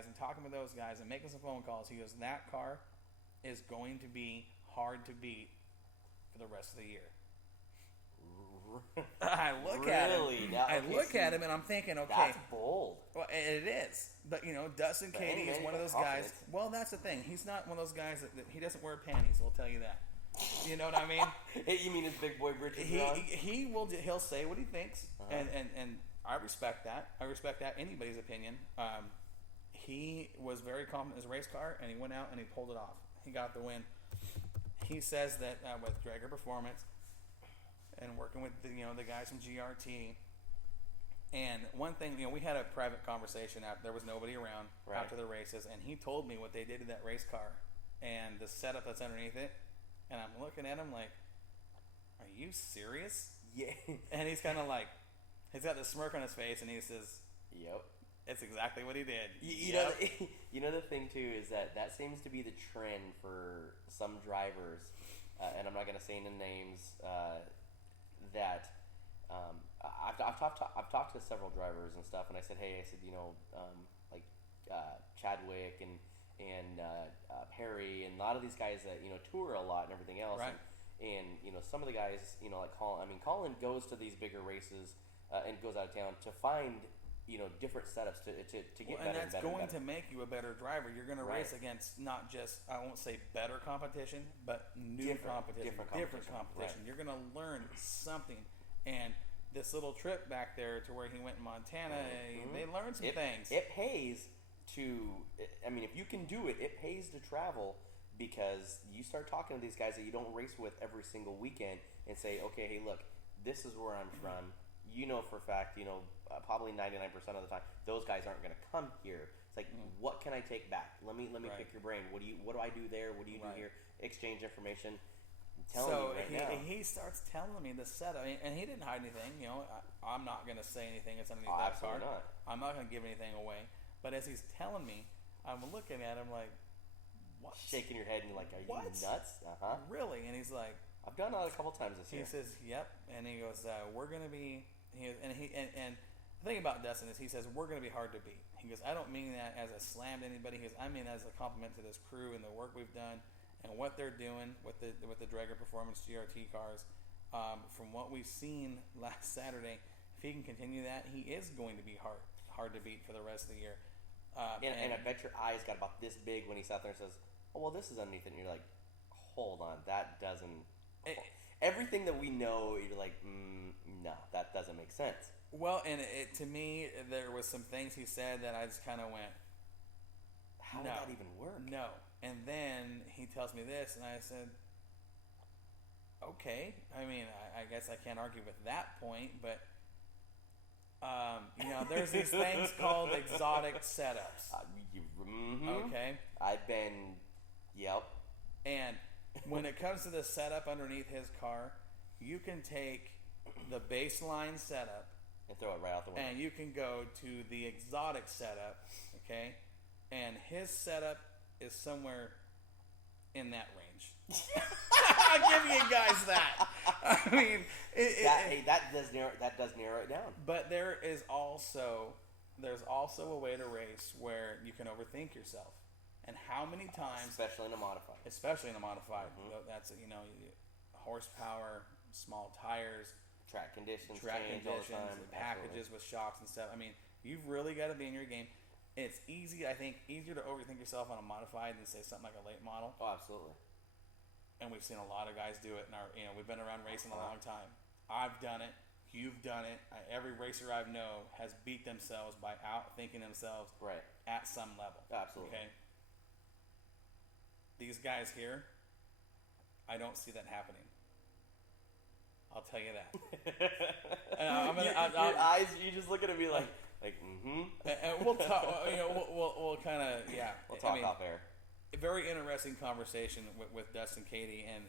guys and talking with those guys and making some phone calls. He goes, that car is going to be hard to beat for the rest of the year. I look at him. Now, I look at him and I'm thinking, okay, that's bold. Well, it is, but Dustin Katie is one of those guys. Well, that's the thing. He's not one of those guys that he doesn't wear panties. I'll tell you that. You know what I mean? You mean his big boy britches? He'll say what he thinks, and I respect that. I respect that anybody's opinion. He was very confident in his race car, and he went out and he pulled it off. He got the win. He says that with Drager Performance and working with the guys from GRT, and one thing, we had a private conversation after there was nobody around after the races, and he told me what they did to that race car and the setup that's underneath it, and I'm looking at him like, are you serious? Yeah. And he's kind of like, he's got this smirk on his face, and he says, yep. It's exactly what he did. You know the thing too is that seems to be the trend for some drivers, and I'm not going to say any names. That I've talked to several drivers and stuff, and I said, hey, like Chadwick and Perry and a lot of these guys that tour a lot and everything else, right? And some of the guys like Colin. I mean, Colin goes to these bigger races and goes out of town to find different setups to get better. And that's going to make you a better driver. You're going to race against not just, I won't say better competition, but different competition. Right. You're going to learn something. And this little trip back there to where he went in Montana, they learned some things. It pays to, if you can do it, it pays to travel, because you start talking to these guys that you don't race with every single weekend and say, okay, hey, look, this is where I'm from. For a fact, probably 99% of the time, those guys aren't going to come here. It's like, what can I take back? Let me pick your brain. What do I do there? What do you do here? Exchange information. I'm telling you right now. He starts telling me the setup, and he didn't hide anything. I'm not going to say anything that's underneath that car. Absolutely not. I'm not going to give anything away. But as he's telling me, I'm looking at him like, what? Shaking your head and you're like, are you nuts? Really? And he's like, I've done that a couple times this year. He says, "Yep," and he goes, "We're going to be." And the thing about Dustin is, he says, "We're going to be hard to beat." He goes, "I don't mean that as a slam to anybody." He goes, "I mean that as a compliment to this crew and the work we've done and what they're doing with the Drager Performance GRT cars. From what we've seen last Saturday, if he can continue that, he is going to be hard to beat for the rest of the year." And I bet your eyes got about this big when he sat there and says, "Oh well, this is underneath it." And you're like, "Hold on, that doesn't." Everything that we know, you're like, no, that doesn't make sense. Well, and to me, there was some things he said that I just kind of went, how did that even work? No. And then he tells me this, and I said, okay. I guess I can't argue with that point, but there's these things called exotic setups. Okay? I've been, yep. And when it comes to the setup underneath his car, you can take the baseline setup and throw it right out the window. And you can go to the exotic setup, okay? And his setup is somewhere in that range. I'll give you guys that. That does narrow it down. But there's also a way to race where you can overthink yourself. And how many times... Especially in a modified. Mm-hmm. That's, horsepower, small tires... Track conditions, all the time. Packages with shocks and stuff. You've really got to be in your game. It's easier to overthink yourself on a modified than, say, something like a late model. Oh, absolutely. And we've seen a lot of guys do it. We've been around racing a long time. I've done it. You've done it. Every racer I know has beat themselves by outthinking themselves at some level. Absolutely. Okay. These guys here, I don't see that happening. I'll tell you that. Your eyes, you just looking at me like mm-hmm. And we'll talk. We'll kind of We'll talk off air. A very interesting conversation with Dustin Katie and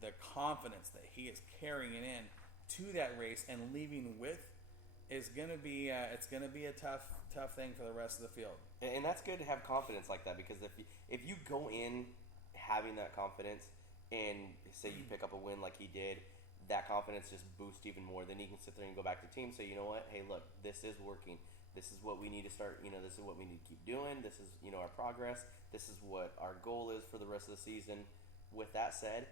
the confidence that he is carrying in to that race and leaving with is going to be it's going to be a tough thing for the rest of the field. And that's good to have confidence like that, because if you go in having that confidence and say you pick up a win like he did, that confidence just boosts even more. Then you can sit there and go back to the team and say, you know what? Hey, look, this is working. This is what we need to start. This is what we need to keep doing. This is our progress. This is what our goal is for the rest of the season. With that said,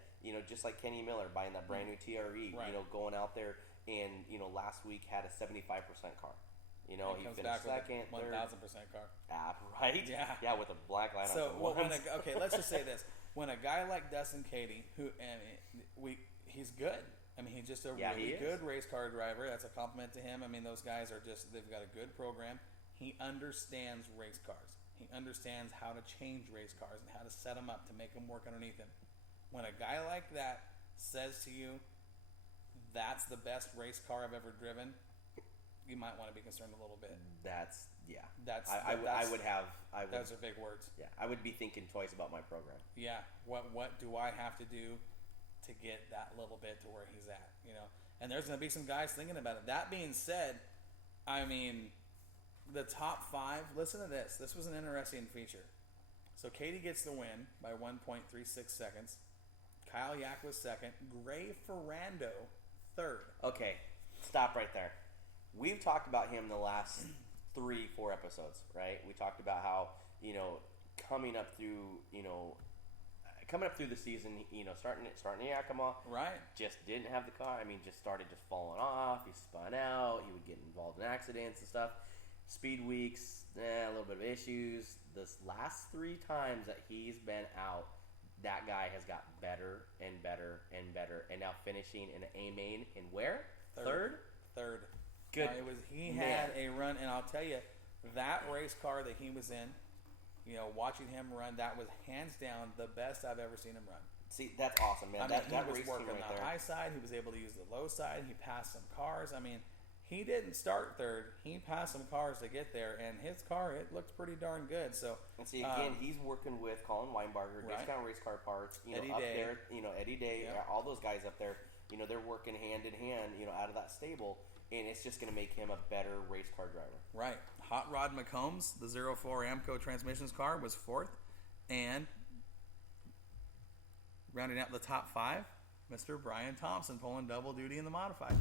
just like Kenny Miller buying that brand new TRE, Right. Going out there and last week had a 75% car. He finished second, 1,000% car. Right? Yeah, with a black line. So on okay, let's just say this: when a guy like Dustin Cady, he's good. I mean, he's just a really good race car driver. That's a compliment to him. I mean, those guys they've got a good program. He understands race cars. He understands how to change race cars and how to set them up to make them work underneath him. When a guy like that says to you, that's the best race car I've ever driven, you might want to be concerned a little bit. Those are big words. Yeah, I would be thinking twice about my program. Yeah, what do I have to do to get that little bit to where he's at? And there's going to be some guys thinking about it. That being said, I mean, the top 5. Listen to this. This was an interesting feature. So Cady gets the win by 1.36 seconds. Kyle Yack was second. Gray Ferrando third. Okay, stop right there. We've talked about him the last 3-4 episodes, right? We talked about how, coming up through the season, starting in Yakima, right? Just didn't have the car. I mean, just started falling off. He spun out. He would get involved in accidents and stuff. Speed weeks, a little bit of issues. This last 3 times that he's been out, that guy has got better and better and better, and now finishing in an A main in where? Third. Good. He had a run, and I'll tell you, that race car that he was in, watching him run, that was hands down the best I've ever seen him run. See, that's awesome, man. He that was race working team right the there. high side. He was able to use the low side. He passed some cars. I mean, he didn't start third. He passed some cars to get there, and his car, it looked pretty darn good. So, and see, again, he's working with Colin Weinbarger, right. Discount Race Car Parts, Eddie up Day. there, Eddie Day, all those guys up there, they're working hand in hand, out of that stable, and it's just going to make him a better race car driver. Right. Hot Rod McCombs, the 04 Amco Transmissions car, was fourth, and rounding out the top 5, Mr. Brian Thompson pulling double duty in the modified.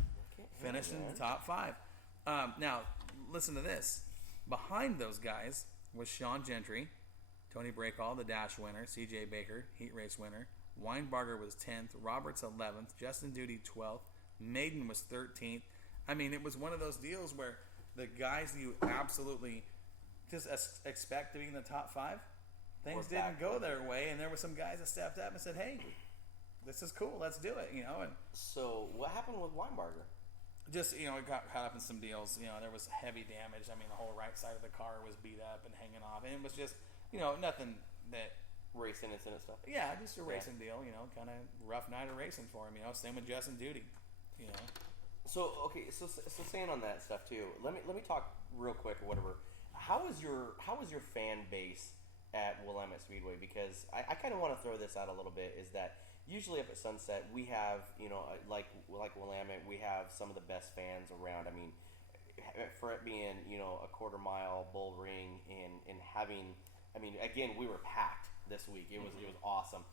Finished in the top 5. Now, listen to this. Behind those guys was Sean Gentry, Tony Breakall, the Dash winner, C.J. Baker, Heat Race winner. Weinbarger was 10th. Roberts 11th. Justin Duty 12th. Maiden was 13th. I mean, it was one of those deals where the guys you absolutely just expect to be in the top 5, things didn't go their way, and there were some guys that stepped up and said, hey, this is cool, let's do it, And so what happened with Weinbarger? Just, it got caught up in some deals. There was heavy damage. I mean, the whole right side of the car was beat up and hanging off. And it was just, nothing that... Racing incident stuff? Yeah, just a racing deal, kind of rough night of racing for him, Same with Justin Duty, So, okay, so saying on that stuff, too, let me talk real quick or whatever. How is your fan base at Willamette Speedway? Because I kind of want to throw this out a little bit, is that usually up at Sunset, we have, like Willamette, we have some of the best fans around. I mean, for it being, a quarter mile bull ring and having, I mean, again, we were packed this week. It was awesome.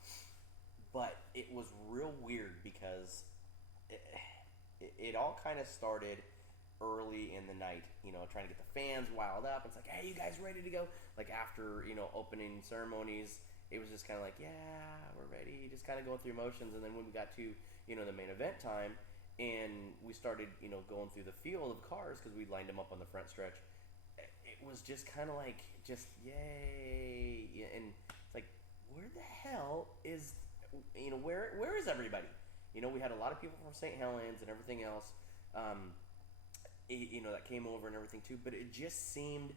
But it was real weird because it all kind of started early in the night, trying to get the fans riled up. It's like, hey, you guys ready to go? Like after, opening ceremonies, it was just kind of like, yeah, we're ready, just kind of going through motions. And then when we got to, the main event time and we started, going through the field of cars because we lined them up on the front stretch, it was just kind of like, just yay. And it's like, where the hell is, where is everybody? We had a lot of people from St. Helens and everything else, that came over and everything too. But it just seemed,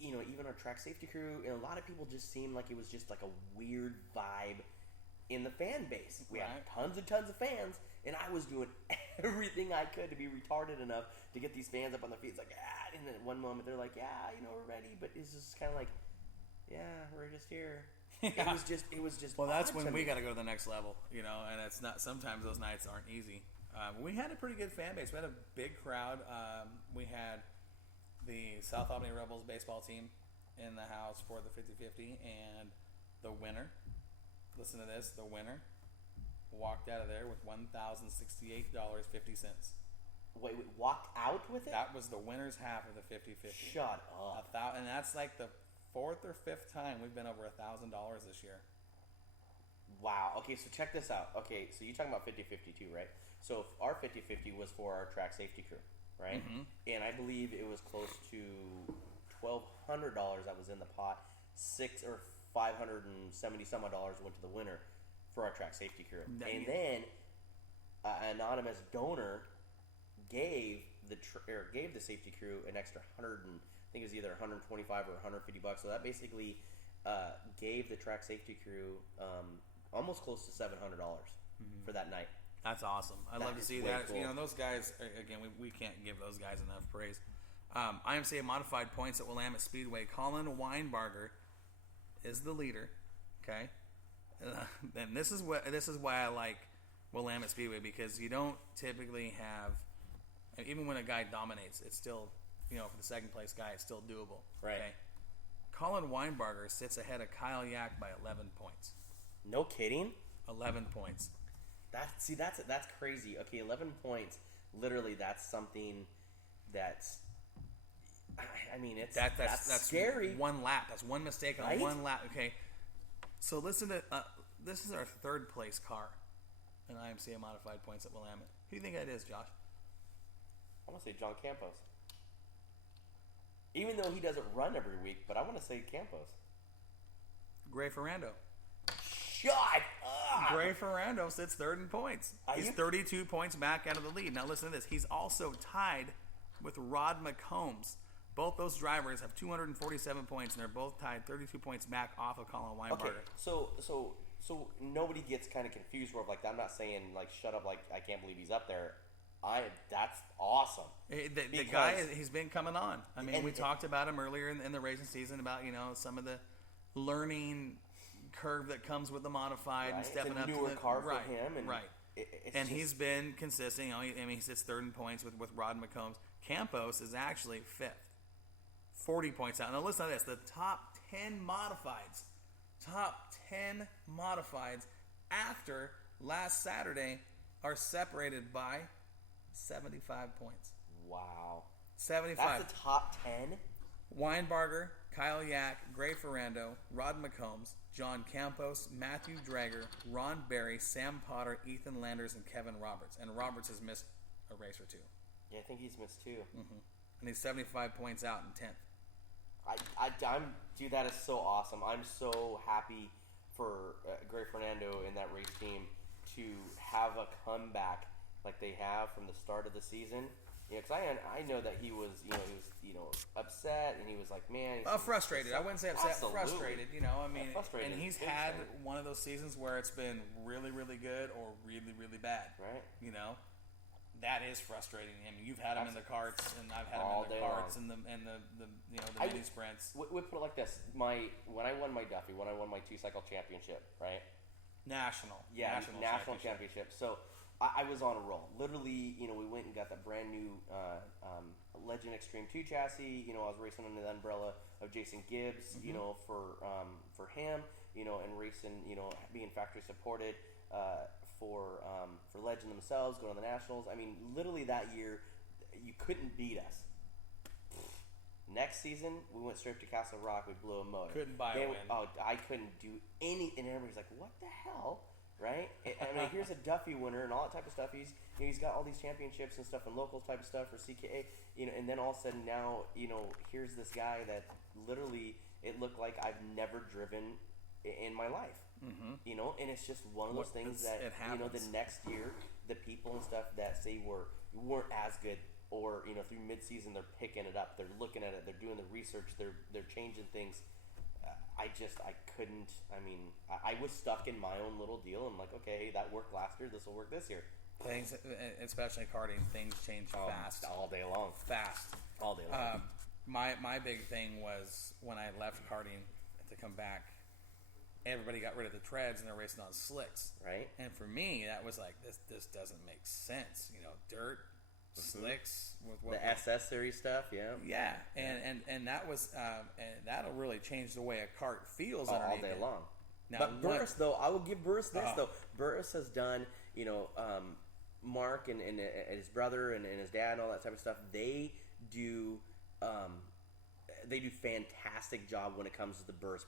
even our track safety crew, and a lot of people just seemed like it was just like a weird vibe in the fan base. We had tons and tons of fans, and I was doing everything I could to be retarded enough to get these fans up on the feet. It's like, and then at one moment they're like, yeah, we're ready, but it's just kind of like, yeah, we're just here. It was just. Well, that's when we got to go to the next level, and it's not. Sometimes those nights aren't easy. We had a pretty good fan base. We had a big crowd. We had the South Albany Rebels baseball team in the house for the 50-50, and the winner. Listen to this: the winner walked out of there with $1,068.50. Wait, walked out with it? That was the winner's half of the 50-50. Shut up. And that's like the 4th or 5th time we've been over $1,000 this year. Wow. Okay, so check this out. Okay, so you're talking about 50-50 too, right? So our 50-50 was for our track safety crew, right? Mm-hmm. And I believe it was close to $1,200 that was in the pot. $600 or $570 some odd dollars went to the winner for our track safety crew. Then an anonymous donor gave the safety crew an extra I think it was either $125 or $150. So that basically gave the track safety crew almost close to $700 for that night. That's awesome. I'd love to see that. Cool. You know, those guys, again, we can't give those guys enough praise. IMCA modified points at Willamette Speedway. Colin Weinbarger is the leader. Okay, and this is why I like Willamette Speedway, because you don't typically have, even when a guy dominates, it's still, you know, for the second place guy, it's still doable. Right. Okay? Colin Weinbarger sits ahead of Kyle Yak by 11 points. No kidding. 11 points. That's crazy. Okay, 11 points. Literally, that's something that's. I mean, that's scary. One lap. That's one mistake on one lap. Okay, so listen to this is our 3rd place car in IMCA modified points at Willamette. Who do you think that is, Josh? I want to say John Campos. Even though he doesn't run every week, but I want to say Campos. Gray Ferrando. Shut up! Gray Ferrando sits 3rd in points. He's 32 points back out of the lead. Now listen to this. He's also tied with Rod McCombs. Both those drivers have 247 points, and they're both tied 32 points back off of Colin Weinbarger. Okay, so nobody gets kind of confused where, like, I'm not saying, like, shut up, like, I can't believe he's up there. That's awesome. The guy, he's been coming on. I mean, we talked about him earlier in the racing season about, you know, some of the learning curve that comes with the modified and stepping up to the newer car for him. And he's been consistent. You know, he sits 3rd in points with Rod McCombs. Campos is actually 5th. 40 points out. Now listen to this. The top 10 modifieds after last Saturday are separated by 75 points. Wow. 75. That's the top 10? Weinbarger, Kyle Yak, Gray Ferrando, Rod McCombs, John Campos, Matthew Drager, Ron Berry, Sam Potter, Ethan Landers, and Kevin Roberts. And Roberts has missed a race or two. Yeah, I think he's missed 2. Mm-hmm. And he's 75 points out in 10th. Dude, that is so awesome. I'm so happy for Gray Fernando and that race team to have a comeback like they have from the start of the season. You know, because I know that he was upset, and he was like, man, frustrated. I wouldn't say upset. Absolutely. Frustrated. You know, I mean, frustrated. And he's had one of those seasons where it's been really, really good or really, really bad. Right. You know. That is frustrating. I mean, you've had him in the carts, and I've had him in the carts and the mini sprints. We put it like this: when I won my Duffy, when I won my 2-cycle championship, right? National championship. So I was on a roll. Literally, you know, we went and got that brand new Legend Extreme 2 chassis. You know, I was racing under the umbrella of Jason Gibbs. You know, for him. You know, and racing. You know, being factory supported. For Legend themselves, going to the Nationals. I mean, literally that year, you couldn't beat us. Next season, we went straight to Castle Rock. We blew a motor. Couldn't buy a win. Oh, I couldn't do any. And everybody's like, what the hell? Right? I mean, here's a Duffy winner and all that type of stuff. He's got all these championships and stuff and locals type of stuff for CKA. You know, and then all of a sudden now, you know, here's this guy that literally it looked like I've never driven in my life. Mm-hmm. You know, and it's just one of those things that, you know, the next year, the people and stuff that say weren't as good, or, you know, through mid-season, they're picking it up, they're looking at it, they're doing the research, they're changing things. I couldn't. I mean, I was stuck in my own little deal. I'm like, okay, that worked last year, this will work this year. Things, especially karting, things change fast. All day long. All day long. My big thing was when I left karting to come back, everybody got rid of the treads and they're racing on slicks. Right. And for me, that was like, this doesn't make sense. You know, dirt, slicks. With the SS series stuff, yeah. Yeah, and that was, and that'll really change the way a kart feels all day long. Now, but Burris, though, I will give Burris this, though. Burris has done, you know, Mark and his brother and his dad and all that type of stuff, they do fantastic job when it comes to the burst